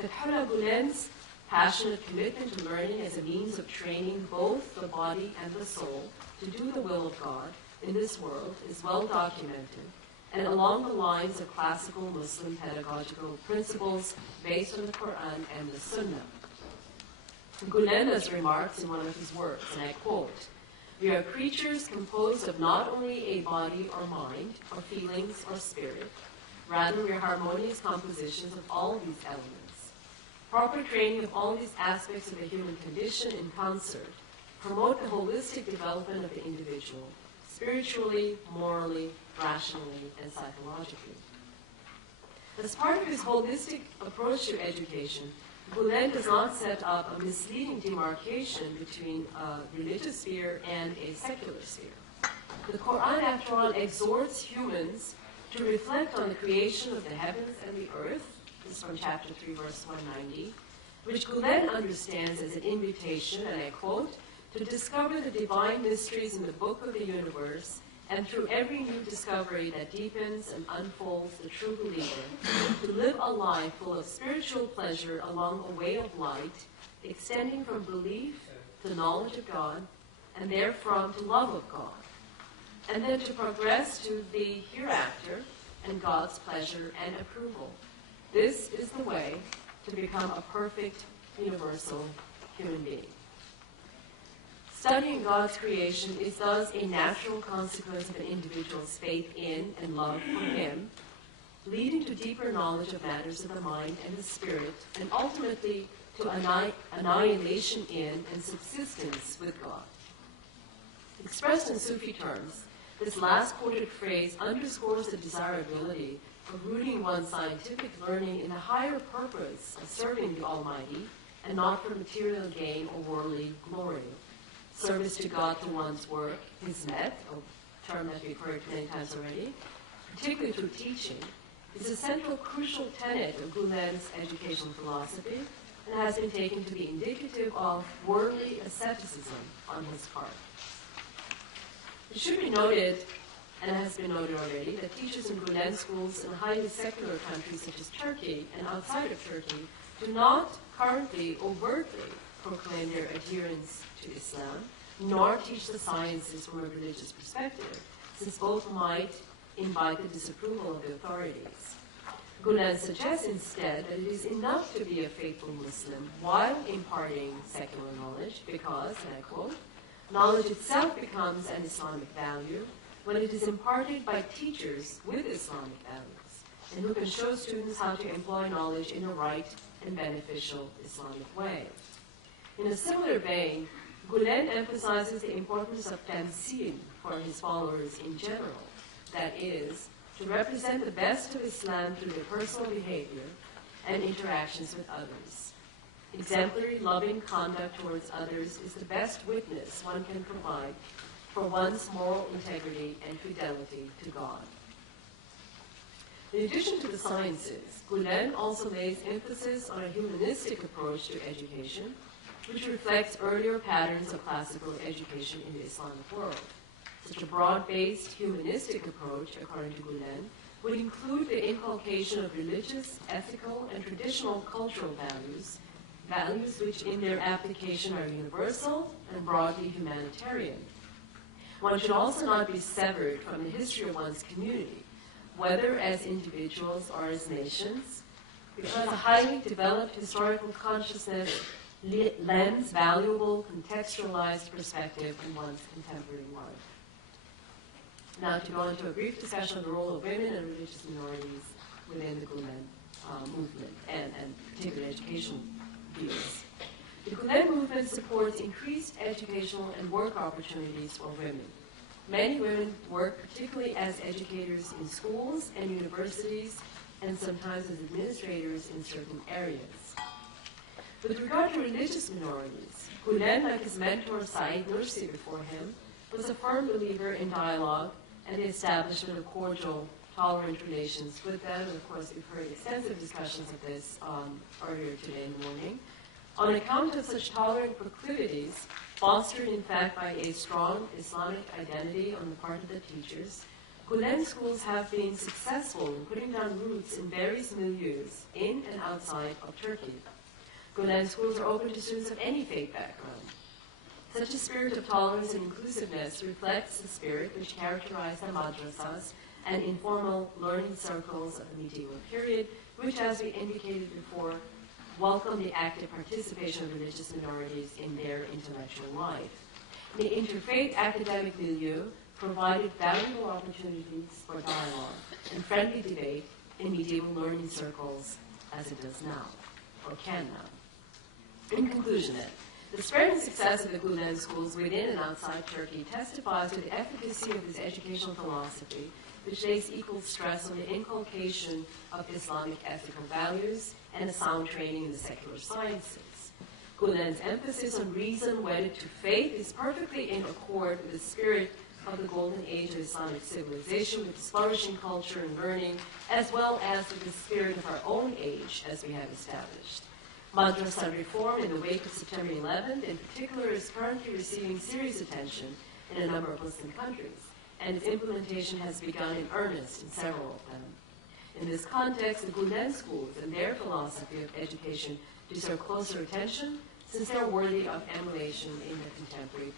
Fethullah Gulen's passionate commitment to learning as a means of training both the body and the soul to do the will of God in this world is well documented and along the lines of classical Muslim pedagogical principles based on the Quran and the Sunnah. Gulen remarks in one of his works, and I quote, "We are creatures composed of not only a body or mind, or feelings or spirit, rather we are harmonious compositions of all these elements. Proper training of all these aspects of the human condition in concert promote the holistic development of the individual, spiritually, morally, rationally, and psychologically." As part of his holistic approach to education, Gulen does not set up a misleading demarcation between a religious sphere and a secular sphere. The Quran, after all, exhorts humans to reflect on the creation of the heavens and the earth. This is from chapter 3, verse 190, which Gulen understands as an invitation, and I quote, "to discover the divine mysteries in the book of the universe, and through every new discovery that deepens and unfolds the true believer, to live a life full of spiritual pleasure along a way of light, extending from belief to knowledge of God, and therefrom to love of God, and then to progress to the hereafter and God's pleasure and approval. This is the way to become a perfect, universal human being." Studying God's creation is thus a natural consequence of an individual's faith in and love for Him, leading to deeper knowledge of matters of the mind and the spirit, and ultimately to annihilation in and subsistence with God. Expressed in Sufi terms, this last quoted phrase underscores the desirability of rooting one's scientific learning in the higher purpose of serving the Almighty and not for material gain or worldly glory. Service to God through one's work, hizmet, a term that we've heard many times already, particularly through teaching, is a central crucial tenet of Gulen's educational philosophy and has been taken to be indicative of worldly asceticism on his part. It should be noted, and has been noted already, that teachers in Gulen schools in highly secular countries such as Turkey and outside of Turkey do not currently overtly proclaim their adherence to Islam, nor teach the sciences from a religious perspective, since both might invite the disapproval of the authorities. Gulen suggests instead that it is enough to be a faithful Muslim while imparting secular knowledge because, and I quote, "knowledge itself becomes an Islamic value when it is imparted by teachers with Islamic values, and who can show students how to employ knowledge in a right and beneficial Islamic way." In a similar vein, Gulen emphasizes the importance of tamsil for his followers in general, that is, to represent the best of Islam through their personal behavior and interactions with others. Exemplary, loving conduct towards others is the best witness one can provide for one's moral integrity and fidelity to God. In addition to the sciences, Gulen also lays emphasis on a humanistic approach to education, which reflects earlier patterns of classical education in the Islamic world. Such a broad-based humanistic approach, according to Gulen, would include the inculcation of religious, ethical, and traditional cultural values, values which in their application are universal and broadly humanitarian. One should also not be severed from the history of one's community, whether as individuals or as nations, because a highly developed historical consciousness lends valuable contextualized perspective in one's contemporary life. Now to go into a brief discussion of the role of women and religious minorities within the Gulen movement and particular educational views. The Gulen movement supports increased educational and work opportunities for women. Many women work particularly as educators in schools and universities and sometimes as administrators in certain areas. With regard to religious minorities, Gulen, like his mentor Said Nursi before him, was a firm believer in dialogue and the establishment of cordial, tolerant relations with them. And of course, we've heard extensive discussions of this earlier today in the morning. On account of such tolerant proclivities, fostered in fact by a strong Islamic identity on the part of the teachers, Gulen schools have been successful in putting down roots in various milieus in and outside of Turkey. Gulen schools are open to students of any faith background. Such a spirit of tolerance and inclusiveness reflects the spirit which characterized the madrasas and informal learning circles of the medieval period, which, as we indicated before, welcomed the active participation of religious minorities in their intellectual life. The interfaith academic milieu provided valuable opportunities for dialogue and friendly debate in medieval learning circles as it does now, or can now. In conclusion, then, the spread and success of the Gulen schools within and outside Turkey testifies to the efficacy of this educational philosophy, which lays equal stress on the inculcation of Islamic ethical values and a sound training in the secular sciences. Gulen's emphasis on reason wedded to faith is perfectly in accord with the spirit of the golden age of Islamic civilization, with its flourishing culture and learning, as well as with the spirit of our own age, as we have established. Madrasa reform in the wake of September 11th, in particular, is currently receiving serious attention in a number of Muslim countries, and its implementation has begun in earnest in several of them. In this context, the Gulen schools and their philosophy of education deserve closer attention, since they are worthy of emulation in the contemporary